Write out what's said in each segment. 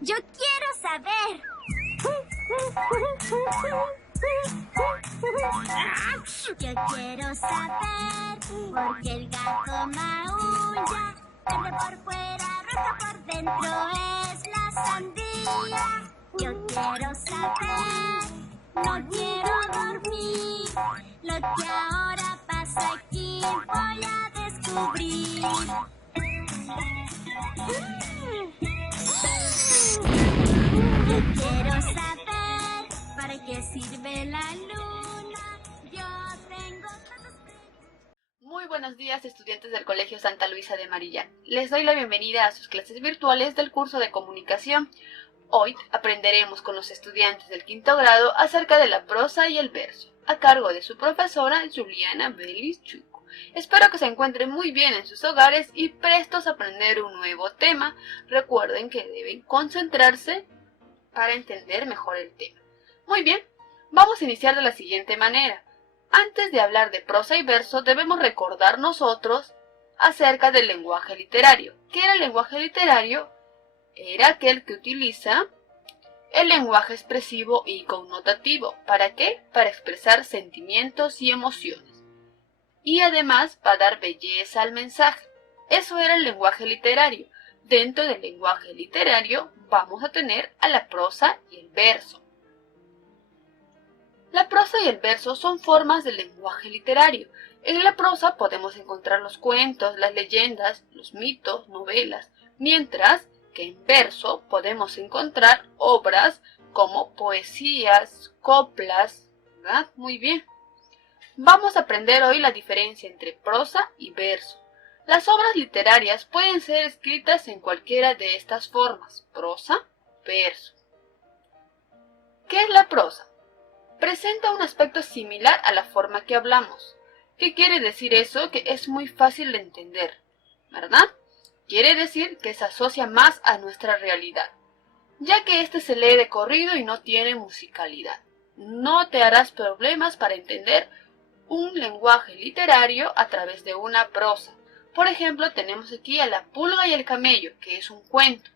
Yo quiero saber. Yo quiero saber por qué el gato maulla. Verde por fuera, roja por dentro es la sandía. Yo quiero saber, no quiero dormir. Lo que ahora pasa aquí voy a descubrir. Yo quiero saber para qué sirve la luna. Yo tengo cosas. Muy buenos días, estudiantes del Colegio Santa Luisa de Marillán. Les doy la bienvenida a sus clases virtuales del curso de comunicación. Hoy aprenderemos con los estudiantes del quinto grado acerca de la prosa y el verso, a cargo de su profesora Juliana Belis Chuco. Espero que se encuentren muy bien en sus hogares y prestos a aprender un nuevo tema. Recuerden que deben concentrarse para entender mejor el tema. Muy bien, vamos a iniciar de la siguiente manera. Antes de hablar de prosa y verso, debemos recordar nosotros acerca del lenguaje literario. ¿Qué era el lenguaje literario? Era aquel que utiliza el lenguaje expresivo y connotativo. ¿Para qué? Para expresar sentimientos y emociones. Y además para dar belleza al mensaje. Eso era el lenguaje literario. Dentro del lenguaje literario vamos a tener a la prosa y el verso. La prosa y el verso son formas del lenguaje literario. En la prosa podemos encontrar los cuentos, las leyendas, los mitos, novelas, mientras que en verso podemos encontrar obras como poesías, coplas, ¿verdad? Muy bien. Vamos a aprender hoy la diferencia entre prosa y verso. Las obras literarias pueden ser escritas en cualquiera de estas formas, prosa, verso. ¿Qué es la prosa? Presenta un aspecto similar a la forma que hablamos. ¿Qué quiere decir eso? Que es muy fácil de entender, ¿verdad? Quiere decir que se asocia más a nuestra realidad, ya que este se lee de corrido y no tiene musicalidad. No te harás problemas para entender un lenguaje literario a través de una prosa. Por ejemplo, tenemos aquí a La pulga y el camello, que es un cuento.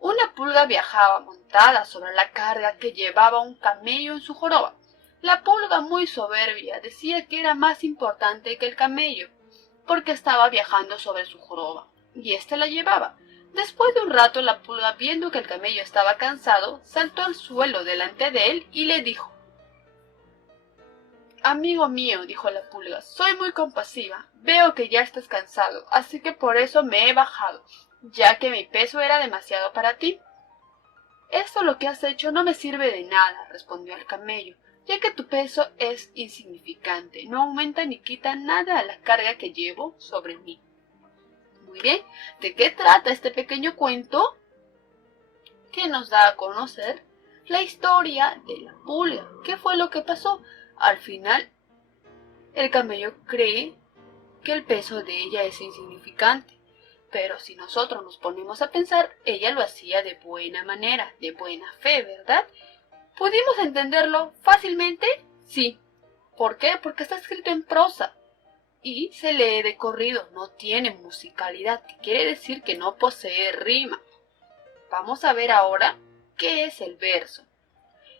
Una pulga viajaba montada sobre la carga que llevaba un camello en su joroba. La pulga, muy soberbia, decía que era más importante que el camello, porque estaba viajando sobre su joroba, y éste la llevaba. Después de un rato, la pulga, viendo que el camello estaba cansado, saltó al suelo delante de él y le dijo: «Amigo mío», dijo la pulga, «soy muy compasiva. Veo que ya estás cansado, así que por eso me he bajado, ya que mi peso era demasiado para ti». «Esto lo que has hecho no me sirve de nada», respondió el camello, «ya que tu peso es insignificante, no aumenta ni quita nada a la carga que llevo sobre mí». Muy bien, ¿de qué trata este pequeño cuento? Que nos da a conocer la historia de la pulga. ¿Qué fue lo que pasó? Al final, el camello cree que el peso de ella es insignificante. Pero si nosotros nos ponemos a pensar, ella lo hacía de buena manera, de buena fe, ¿verdad? ¿Pudimos entenderlo fácilmente? Sí. ¿Por qué? Porque está escrito en prosa y se lee de corrido, no tiene musicalidad, que quiere decir que no posee rima. Vamos a ver ahora qué es el verso.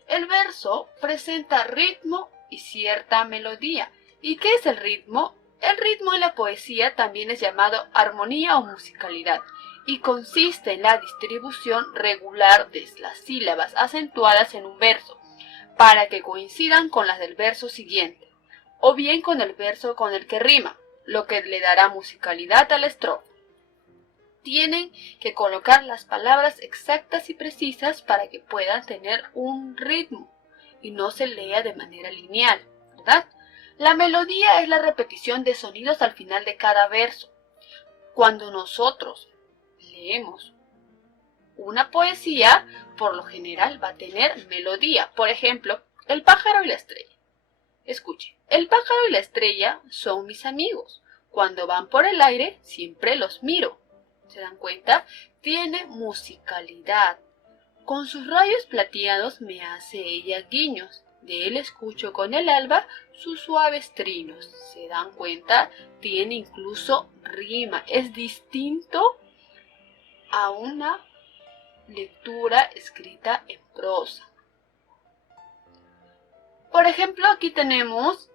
El verso presenta ritmo y cierta melodía. ¿Y qué es el ritmo? El ritmo en la poesía también es llamado armonía o musicalidad y consiste en la distribución regular de las sílabas acentuadas en un verso para que coincidan con las del verso siguiente o bien con el verso con el que rima, lo que le dará musicalidad a la estrofa. Tienen que colocar las palabras exactas y precisas para que puedan tener un ritmo y no se lea de manera lineal, ¿verdad? La melodía es la repetición de sonidos al final de cada verso. Cuando nosotros leemos una poesía, por lo general va a tener melodía. Por ejemplo, El pájaro y la estrella. Escuche, el pájaro y la estrella son mis amigos. Cuando van por el aire, siempre los miro. ¿Se dan cuenta? Tiene musicalidad. Con sus rayos plateados me hace ella guiños. De él escucho con el alba sus suaves trinos. ¿Se dan cuenta? Tiene incluso rima. Es distinto a una lectura escrita en prosa. Por ejemplo, aquí tenemos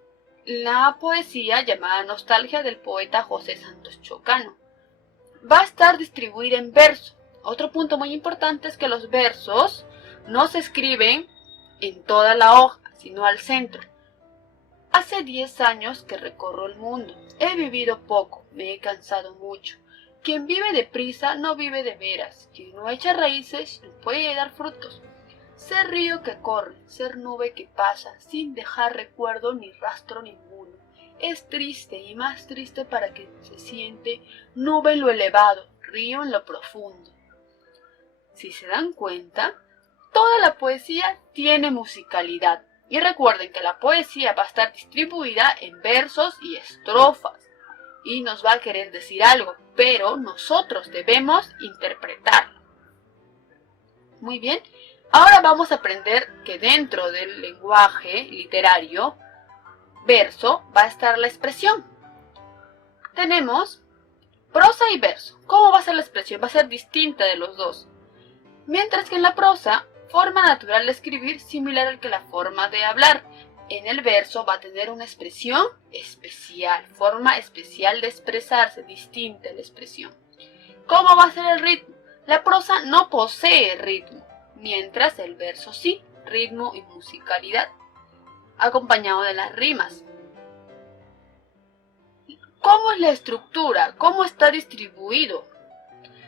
la poesía llamada Nostalgia del poeta José Santos Chocano. Va a estar distribuida en verso. Otro punto muy importante es que los versos no se escriben en toda la hoja, sino al centro. Hace 10 años que recorro el mundo. He vivido poco, me he cansado mucho. Quien vive deprisa no vive de veras. Quien no echa raíces no puede dar frutos. Ser río que corre, ser nube que pasa, sin dejar recuerdo ni rastro ninguno. Es triste y más triste para quien se siente nube en lo elevado, río en lo profundo. Si se dan cuenta, toda la poesía tiene musicalidad. Y recuerden que la poesía va a estar distribuida en versos y estrofas. Y nos va a querer decir algo, pero nosotros debemos interpretarlo. Muy bien, ahora vamos a aprender que dentro del lenguaje literario, verso, va a estar la expresión. Tenemos prosa y verso. ¿Cómo va a ser la expresión? Va a ser distinta de los dos. Mientras que en la prosa, forma natural de escribir similar al que la forma de hablar. En el verso va a tener una expresión especial, forma especial de expresarse, distinta la expresión. ¿Cómo va a ser el ritmo? La prosa no posee ritmo, mientras el verso sí, ritmo y musicalidad, acompañado de las rimas. ¿Cómo es la estructura? ¿Cómo está distribuido?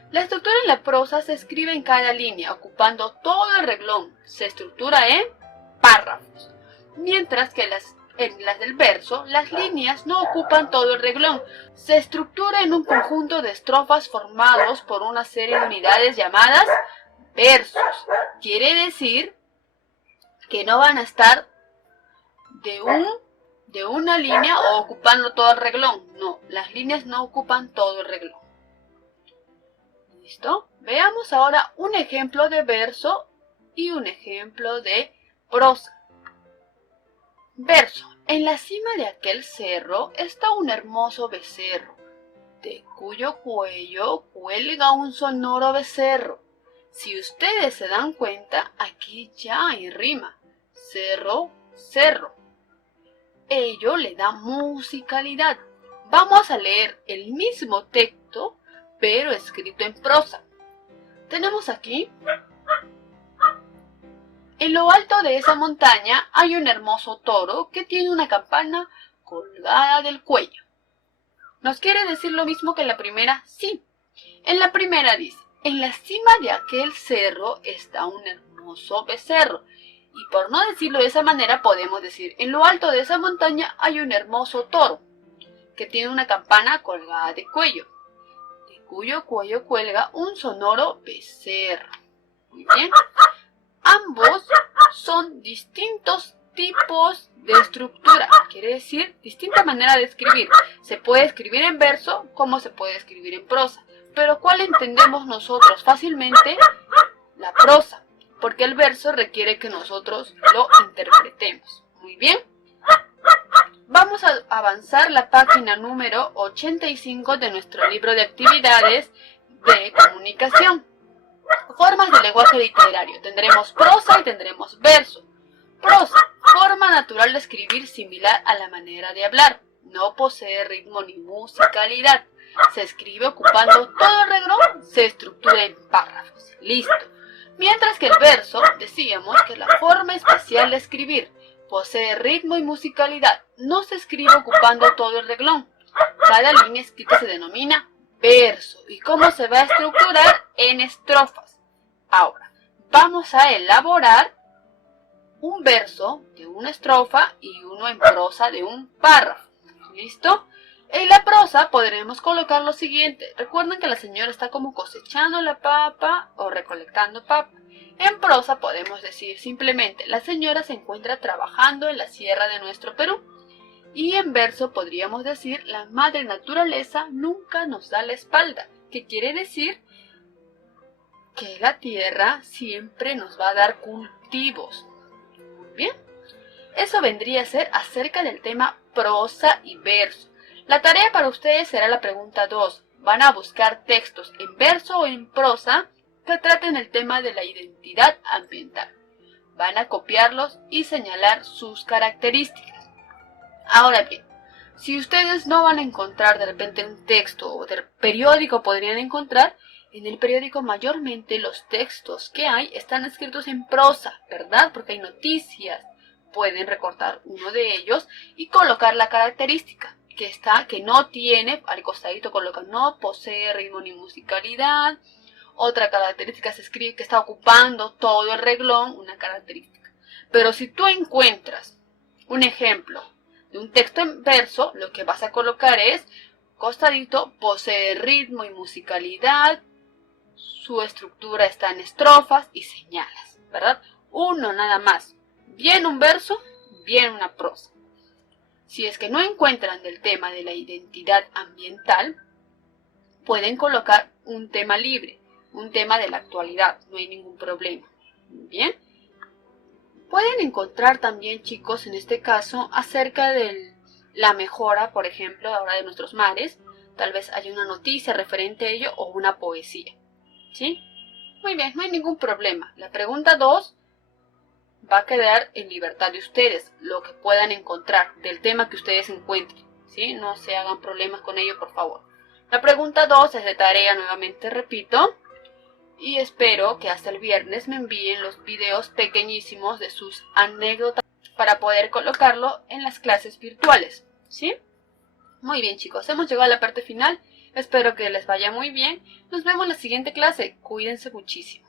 La estructura en la prosa se escribe en cada línea, ocupando todo el renglón. Se estructura en párrafos. Mientras que en las del verso, las líneas no ocupan todo el renglón. Se estructura en un conjunto de estrofas formados por una serie de unidades llamadas versos. Quiere decir que no van a estar de una línea o ocupando todo el renglón. No, las líneas no ocupan todo el renglón. ¿Listo? Veamos ahora un ejemplo de verso y un ejemplo de prosa. Verso. En la cima de aquel cerro está un hermoso becerro, de cuyo cuello cuelga un sonoro becerro. Si ustedes se dan cuenta, aquí ya hay rima. Cerro, cerro. Ello le da musicalidad. Vamos a leer el mismo texto, pero escrito en prosa. Tenemos aquí: en lo alto de esa montaña hay un hermoso toro que tiene una campana colgada del cuello. ¿Nos quiere decir lo mismo que en la primera? Sí. En la primera dice: en la cima de aquel cerro está un hermoso becerro. Y por no decirlo de esa manera podemos decir: en lo alto de esa montaña hay un hermoso toro que tiene una campana colgada de cuello, de cuyo cuello cuelga un sonoro becerro. Muy bien. Ambos son distintos tipos de estructura, quiere decir distinta manera de escribir. Se puede escribir en verso como se puede escribir en prosa. Pero ¿cuál entendemos nosotros fácilmente? La prosa, porque el verso requiere que nosotros lo interpretemos. Muy bien. Vamos a avanzar la página número 85 de nuestro libro de actividades de comunicación. Formas del lenguaje literario. Tendremos prosa y tendremos verso. Prosa, forma natural de escribir similar a la manera de hablar. No posee ritmo ni musicalidad. Se escribe ocupando todo el renglón, se estructura en párrafos. Listo. Mientras que el verso, decíamos que la forma especial de escribir posee ritmo y musicalidad. No se escribe ocupando todo el renglón. Cada línea escrita se denomina verso. ¿Y cómo se va a estructurar? En estrofas. Ahora, vamos a elaborar un verso de una estrofa y uno en prosa de un párrafo. ¿Listo? En la prosa podremos colocar lo siguiente. Recuerden que la señora está como cosechando la papa o recolectando papa. En prosa podemos decir simplemente: la señora se encuentra trabajando en la sierra de nuestro Perú. Y en verso podríamos decir: la madre naturaleza nunca nos da la espalda, que quiere decir que la tierra siempre nos va a dar cultivos. Muy bien. Eso vendría a ser acerca del tema prosa y verso. La tarea para ustedes será la pregunta 2. Van a buscar textos en verso o en prosa que traten el tema de la identidad ambiental. Van a copiarlos y señalar sus características. Ahora bien, si ustedes no van a encontrar de repente un texto o del periódico podrían encontrar, en el periódico mayormente los textos que hay están escritos en prosa, ¿verdad? Porque hay noticias. Pueden recortar uno de ellos y colocar la característica que no tiene, al costadito colocan no posee ritmo ni musicalidad. Otra característica se escribe que está ocupando todo el reglón, una característica. Pero si tú encuentras un ejemplo de un texto en verso, lo que vas a colocar es costadito posee ritmo y musicalidad, su estructura está en estrofas y señalas, ¿verdad? Uno nada más, bien un verso, bien una prosa. Si es que no encuentran del tema de la identidad ambiental, pueden colocar un tema libre, un tema de la actualidad, no hay ningún problema. Bien. Pueden encontrar también, chicos, en este caso, acerca de la mejora, por ejemplo, ahora de nuestros mares. Tal vez haya una noticia referente a ello o una poesía. ¿Sí? Muy bien, no hay ningún problema. La pregunta 2 va a quedar en libertad de ustedes, lo que puedan encontrar del tema que ustedes encuentren. ¿Sí? No se hagan problemas con ello, por favor. La pregunta 2 es de tarea, nuevamente repito. Y espero que hasta el viernes me envíen los videos pequeñísimos de sus anécdotas para poder colocarlo en las clases virtuales. ¿Sí? Muy bien, chicos, hemos llegado a la parte final. Espero que les vaya muy bien. Nos vemos en la siguiente clase. Cuídense muchísimo.